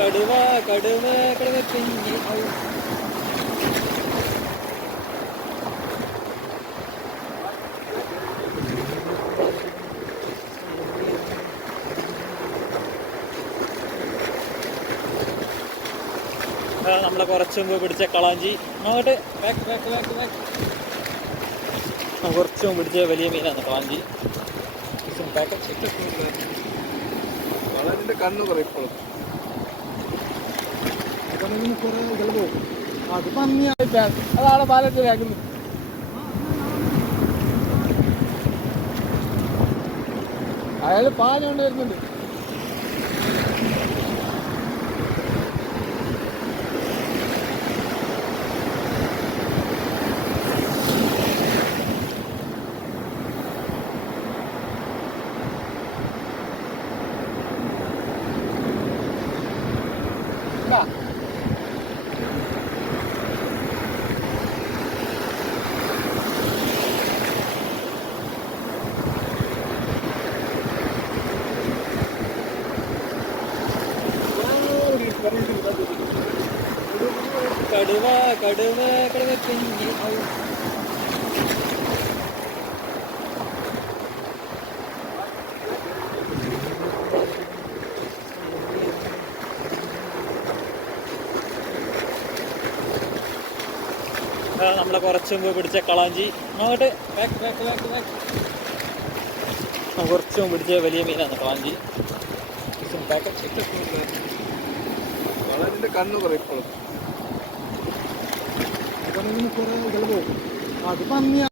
കടുവ കടുവ കടുവ. ആ, നമ്മളെ കുറച്ച് മുമ്പ് പിടിച്ച കളാഞ്ചി. നോക്കട്ടെ ബാക്ക് ബാക്ക് ബാക്ക് ബാക്ക് കുറച്ച് മുമ്പ് പിടിച്ച വലിയ മീനാണ് കളാഞ്ചി. കണ്ണ് പറയും ഇപ്പോഴും. അത് പന്നിയായി അതാണ് പാലറ്റ് ബാക്കുന്നത് അയാൾ പാഞ്ഞുകൊണ്ട് വരുന്നുണ്ട്. ഇതാ. കടുവ കടുവ കടുവ പിഞ്ഞി ആ, നമ്മളെ കുറച്ച് മുമ്പ് പിടിച്ച കളാഞ്ചി. നോക്കട്ടെ ബാക്ക് ബാക്ക് ബാക്ക് ബാക്ക് ആ, കുറച്ച് മുമ്പ് പിടിച്ച വലിയ മീനാണ് കളാഞ്ചി. പാക്കറ്റ് കണ്ണ് പറയും ഇപ്പോഴും അത് പന്നിയാ